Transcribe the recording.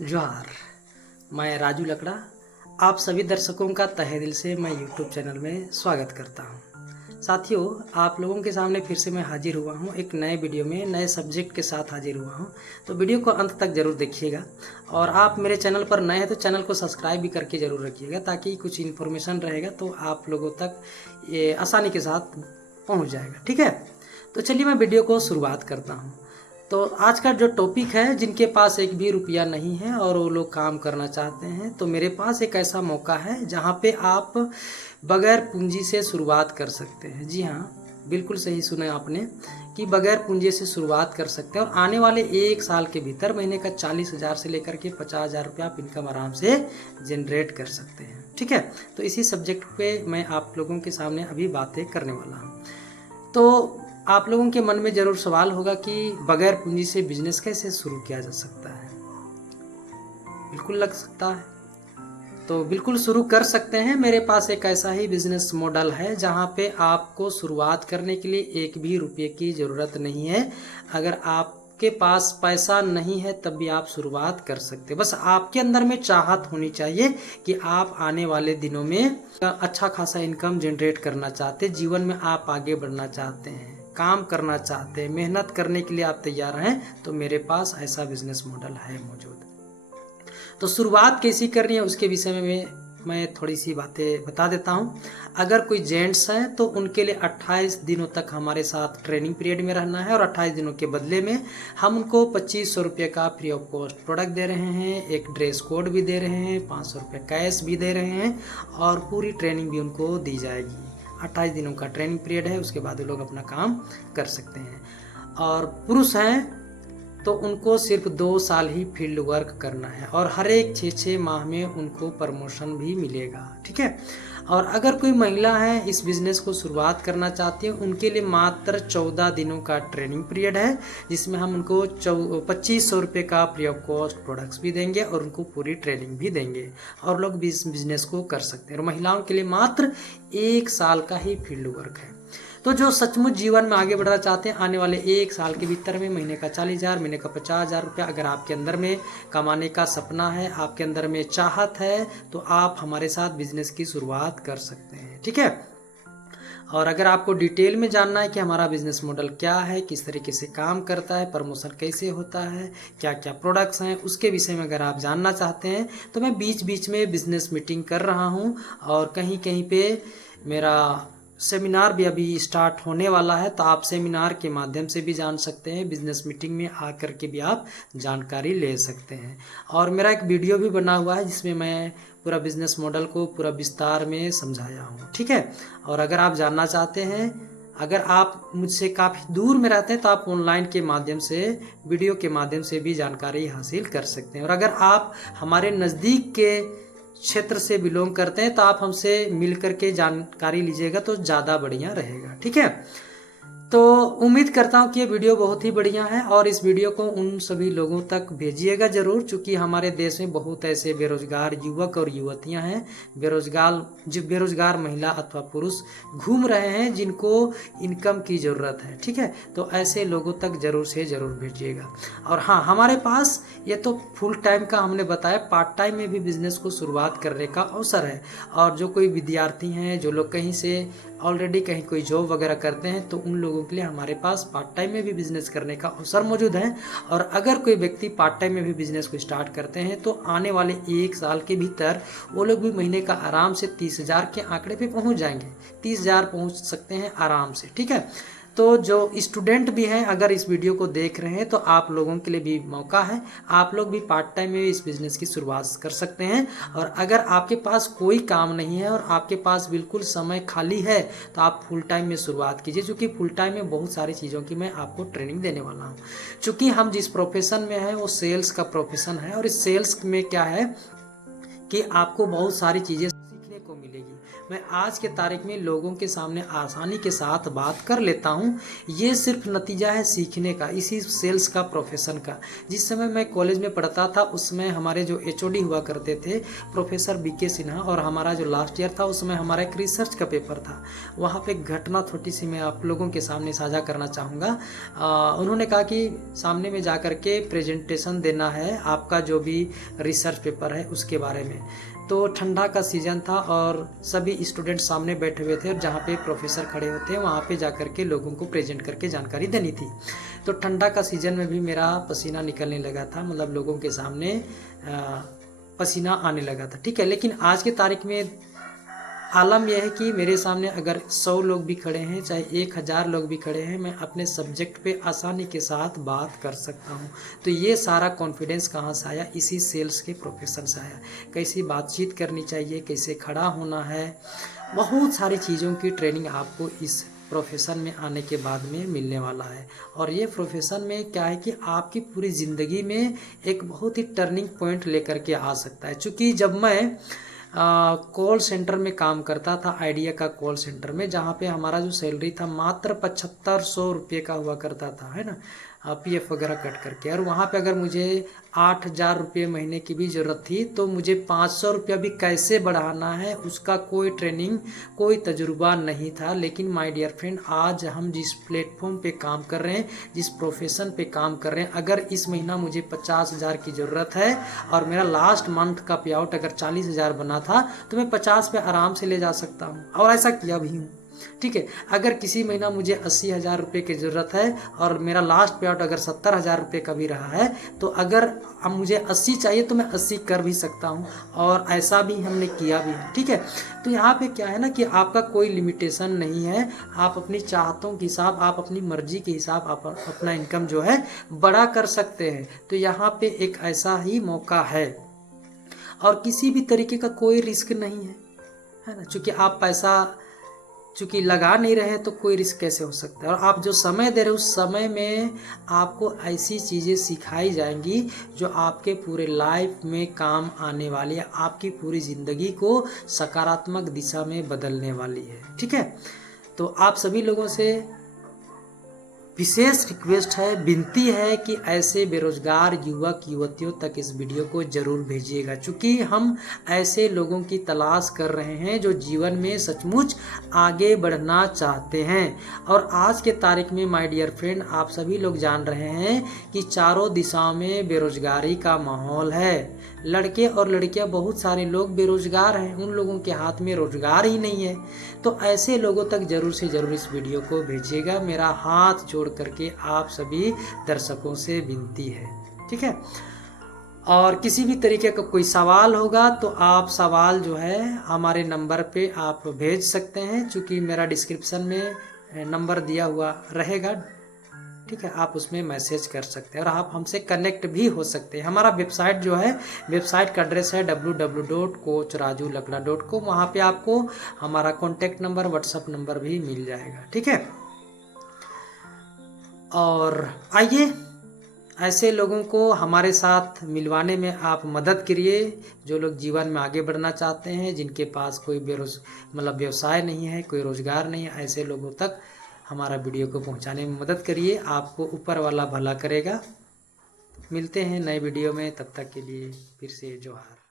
जोहार। मैं राजू लकड़ा आप सभी दर्शकों का तहे दिल से मैं यूट्यूब चैनल में स्वागत करता हूं। साथियों, आप लोगों के सामने फिर से मैं हाजिर हुआ हूं एक नए वीडियो में, नए सब्जेक्ट के साथ हाजिर हुआ हूं। तो वीडियो को अंत तक जरूर देखिएगा और आप मेरे चैनल पर नए हैं तो चैनल को सब्सक्राइब भी करके ज़रूर रखिएगा, ताकि कुछ इन्फॉर्मेशन रहेगा तो आप लोगों तक ये आसानी के साथ पहुँच जाएगा। ठीक है, तो चलिए मैं वीडियो को शुरुआत करता हूँ। तो आज का जो टॉपिक है, जिनके पास एक भी रुपया नहीं है और वो लोग काम करना चाहते हैं, तो मेरे पास एक ऐसा मौका है जहाँ पे आप बगैर पूंजी से शुरुआत कर सकते हैं। जी हाँ, बिल्कुल सही सुना आपने कि बगैर पूंजी से शुरुआत कर सकते हैं और आने वाले एक साल के भीतर महीने का 40,000 से लेकर के 50,000 रुपया आप इनकम आराम से जनरेट कर सकते हैं। ठीक है, तो इसी सब्जेक्ट पे मैं आप लोगों के सामने अभी बातें करने वाला हूँ। तो आप लोगों के मन में ज़रूर सवाल होगा कि बगैर पूंजी से बिजनेस कैसे शुरू किया जा सकता है। बिल्कुल लग सकता है, तो बिल्कुल शुरू कर सकते हैं। मेरे पास एक ऐसा ही बिजनेस मॉडल है जहां पे आपको शुरुआत करने के लिए एक भी रुपये की ज़रूरत नहीं है। अगर आपके पास पैसा नहीं है तब भी आप शुरुआत कर सकते हैं। बस आपके अंदर में चाहत होनी चाहिए कि आप आने वाले दिनों में अच्छा खासा इनकम जनरेट करना चाहते हैं, जीवन में आप आगे बढ़ना चाहते हैं, काम करना चाहते हैं, मेहनत करने के लिए आप तैयार हैं, तो मेरे पास ऐसा बिजनेस मॉडल है मौजूद। तो शुरुआत कैसी करनी है उसके विषय में मैं थोड़ी सी बातें बता देता हूं। अगर कोई जेंट्स हैं तो उनके लिए 28 दिनों तक हमारे साथ ट्रेनिंग पीरियड में रहना है और 28 दिनों के बदले में हम उनको 2500 रुपये का फ्री ऑफ कॉस्ट प्रोडक्ट दे रहे हैं, एक ड्रेस कोड भी दे रहे हैं, 500 रुपये कैश भी दे रहे हैं और पूरी ट्रेनिंग भी उनको दी जाएगी। 28 दिनों का ट्रेनिंग पीरियड है, उसके बाद वो लोग अपना काम कर सकते हैं। और पुरुष हैं तो उनको सिर्फ 2 साल ही फील्ड वर्क करना है और हर एक 6 माह में उनको प्रमोशन भी मिलेगा। ठीक है, और अगर कोई महिला है इस बिज़नेस को शुरुआत करना चाहती है, उनके लिए मात्र 14 दिनों का ट्रेनिंग पीरियड है, जिसमें हम उनको 2500 रुपये का फ्री ऑफ कॉस्ट प्रोडक्ट्स भी देंगे और उनको पूरी ट्रेनिंग भी देंगे और लोग भी इस बिज़नेस को कर सकते हैं। और महिलाओं के लिए मात्र 1 साल का ही फील्ड वर्क है। तो जो सचमुच जीवन में आगे बढ़ना चाहते हैं, आने वाले 1 साल के भीतर में महीने का 40,000, महीने का 50,000 रुपया अगर आपके अंदर में कमाने का सपना है, आपके अंदर में चाहत है, तो आप हमारे साथ बिजनेस की शुरुआत कर सकते हैं। ठीक है, और अगर आपको डिटेल में जानना है कि हमारा बिजनेस मॉडल क्या है, किस तरीके से काम करता है, प्रमोशन कैसे होता है, क्या क्या प्रोडक्ट्स हैं, उसके विषय में अगर आप जानना चाहते हैं तो मैं बीच बीच में बिजनेस मीटिंग कर रहा हूँ और कहीं कहीं पे मेरा सेमिनार भी अभी स्टार्ट होने वाला है, तो आप सेमिनार के माध्यम से भी जान सकते हैं, बिजनेस मीटिंग में आकर के भी आप जानकारी ले सकते हैं। और मेरा एक वीडियो भी बना हुआ है जिसमें मैं पूरा बिजनेस मॉडल को पूरा विस्तार में समझाया हूँ। ठीक है, और अगर आप जानना चाहते हैं, अगर आप मुझसे काफ़ी दूर में रहते हैं तो आप ऑनलाइन के माध्यम से, वीडियो के माध्यम से भी जानकारी हासिल कर सकते हैं। और अगर आप हमारे नज़दीक के क्षेत्र से बिलोंग करते हैं तो आप हमसे मिल करके जानकारी लीजिएगा तो ज़्यादा बढ़िया रहेगा। ठीक है, तो उम्मीद करता हूँ कि ये वीडियो बहुत ही बढ़िया है और इस वीडियो को उन सभी लोगों तक भेजिएगा ज़रूर, क्योंकि हमारे देश में बहुत ऐसे बेरोजगार युवक और युवतियाँ हैं, बेरोजगार महिला अथवा पुरुष घूम रहे हैं जिनको इनकम की ज़रूरत है। ठीक है, तो ऐसे लोगों तक ज़रूर से ज़रूर भेजिएगा। और हाँ, हमारे पास ये तो फुल टाइम का हमने बताया, पार्ट टाइम में भी बिजनेस को शुरुआत करने का अवसर है। और जो कोई विद्यार्थी हैं, जो लोग कहीं से ऑलरेडी कहीं कोई जॉब वगैरह करते हैं, तो उन लोगों के लिए हमारे पास पार्ट टाइम में भी बिजनेस करने का अवसर मौजूद है। और अगर कोई व्यक्ति पार्ट टाइम में भी बिजनेस को स्टार्ट करते हैं तो आने वाले 1 साल के भीतर वो लोग भी महीने का आराम से 30,000 के आंकड़े पे पहुंच जाएंगे, 30,000 पहुंच सकते हैं आराम से। ठीक है, तो जो स्टूडेंट भी हैं अगर इस वीडियो को देख रहे हैं तो आप लोगों के लिए भी मौका है, आप लोग भी पार्ट टाइम में इस बिज़नेस की शुरुआत कर सकते हैं। और अगर आपके पास कोई काम नहीं है और आपके पास बिल्कुल समय खाली है तो आप फुल टाइम में शुरुआत कीजिए, क्योंकि फुल टाइम में बहुत सारी चीज़ों की मैं आपको ट्रेनिंग देने वाला हूँ। चूँकि हम जिस प्रोफेशन में हैं वो सेल्स का प्रोफेशन है और इस सेल्स में क्या है कि आपको बहुत सारी चीज़ें को मिलेगी। मैं आज के तारीख में लोगों के सामने आसानी के साथ बात कर लेता हूँ। ये सिर्फ नतीजा है सीखने का, इसी सेल्स का प्रोफेशन का। जिस समय मैं कॉलेज में पढ़ता था उसमें हमारे जो HOD हुआ करते थे प्रोफेसर BK सिन्हा, और हमारा जो लास्ट ईयर था उसमें हमारा एक रिसर्च का पेपर था। वहाँ पे एक घटना छोटी सी मैं आप लोगों के सामने साझा करना चाहूँगा। उन्होंने कहा कि सामने में जा कर के प्रेजेंटेशन देना है आपका जो भी रिसर्च पेपर है उसके बारे में। तो ठंडा का सीज़न था और सभी स्टूडेंट सामने बैठे हुए थे और जहाँ पे प्रोफेसर खड़े होते हैं वहाँ पे जा कर के लोगों को प्रेजेंट करके जानकारी देनी थी। तो ठंडा का सीज़न में भी मेरा पसीना निकलने लगा था, मतलब लोगों के सामने पसीना आने लगा था, ठीक है। लेकिन आज की तारीख में आलम यह है कि मेरे सामने अगर 100 लोग भी खड़े हैं, चाहे 1000 लोग भी खड़े हैं, मैं अपने सब्जेक्ट पे आसानी के साथ बात कर सकता हूँ। तो ये सारा कॉन्फिडेंस कहाँ से आया? इसी सेल्स के प्रोफेशन से आया। कैसी बातचीत करनी चाहिए, कैसे खड़ा होना है, बहुत सारी चीज़ों की ट्रेनिंग आपको इस प्रोफेशन में आने के बाद में मिलने वाला है। और ये प्रोफेशन में क्या है कि आपकी पूरी ज़िंदगी में एक बहुत ही टर्निंग पॉइंट लेकर के आ सकता है। चूँकि जब मैं कॉल सेंटर में काम करता था, आइडिया का कॉल सेंटर में, जहाँ पे हमारा जो सैलरी था मात्र 7500 रुपये का हुआ करता था, है ना, PF वगैरह कट करके। और वहाँ पे अगर मुझे 8000 रुपये महीने की भी ज़रूरत थी तो मुझे 500 रुपया भी कैसे बढ़ाना है उसका कोई ट्रेनिंग, कोई तजुर्बा नहीं था। लेकिन माय डियर फ्रेंड, आज हम जिस प्लेटफॉर्म पे काम कर रहे हैं, जिस प्रोफेशन पे काम कर रहे हैं, अगर इस महीना मुझे 50,000 की ज़रूरत है और मेरा लास्ट मंथ का पे आउट अगर 40,000 बना था तो मैं 50 पे आराम से ले जा सकता हूँ, और ऐसा किया भी हूँ, ठीक है। अगर किसी महीना मुझे 80,000 रुपये की ज़रूरत है और मेरा लास्ट पे आउट अगर 70,000 रुपये का भी रहा है, तो अगर अब मुझे 80 चाहिए तो मैं 80 कर भी सकता हूँ, और ऐसा भी हमने किया भी है, ठीक है। तो यहाँ पे क्या है ना कि आपका कोई लिमिटेशन नहीं है। आप अपनी चाहतों के हिसाब, आप अपनी मर्जी के हिसाब आप अपना इनकम जो है बड़ा कर सकते हैं। तो यहाँ पे एक ऐसा ही मौका है और किसी भी तरीके का कोई रिस्क नहीं है ना। चूँकि आप पैसा चूँकि लगा नहीं रहे तो कोई रिस्क कैसे हो सकता है। और आप जो समय दे रहे हो उस समय में आपको ऐसी चीज़ें सिखाई जाएंगी जो आपके पूरे लाइफ में काम आने वाली है, आपकी पूरी ज़िंदगी को सकारात्मक दिशा में बदलने वाली है, ठीक है। तो आप सभी लोगों से विशेष रिक्वेस्ट है, विनती है कि ऐसे बेरोजगार युवक युवतियों तक इस वीडियो को जरूर भेजिएगा। चूँकि हम ऐसे लोगों की तलाश कर रहे हैं जो जीवन में सचमुच आगे बढ़ना चाहते हैं। और आज के तारीख में माय डियर फ्रेंड, आप सभी लोग जान रहे हैं कि चारों दिशाओं में बेरोजगारी का माहौल है। लड़के और लड़कियां बहुत सारे लोग बेरोजगार हैं, उन लोगों के हाथ में रोजगार ही नहीं है। तो ऐसे लोगों तक जरूर से जरूर इस वीडियो को भेजिएगा। मेरा हाथ जोड़ करके आप सभी दर्शकों से विनती है, ठीक है। और किसी भी तरीके का कोई सवाल होगा तो आप सवाल जो है हमारे नंबर पे आप भेज सकते हैं, चूँकि मेरा डिस्क्रिप्शन में नंबर दिया हुआ रहेगा, ठीक है। आप उसमें मैसेज कर सकते हैं और आप हमसे कनेक्ट भी हो सकते हैं। हमारा वेबसाइट जो है, वेबसाइट का एड्रेस है www.coachrajulakda.com। वहाँ पे आपको हमारा कॉन्टैक्ट नंबर, व्हाट्सअप नंबर भी मिल जाएगा, ठीक है। और आइए ऐसे लोगों को हमारे साथ मिलवाने में आप मदद करिए, जो लोग जीवन में आगे बढ़ना चाहते हैं, जिनके पास कोई मतलब व्यवसाय नहीं है, कोई रोजगार नहीं है। ऐसे लोगों तक हमारा वीडियो को पहुंचाने में मदद करिए, आपको ऊपर वाला भला करेगा। मिलते हैं नए वीडियो में, तब तक के लिए फिर से जोहार।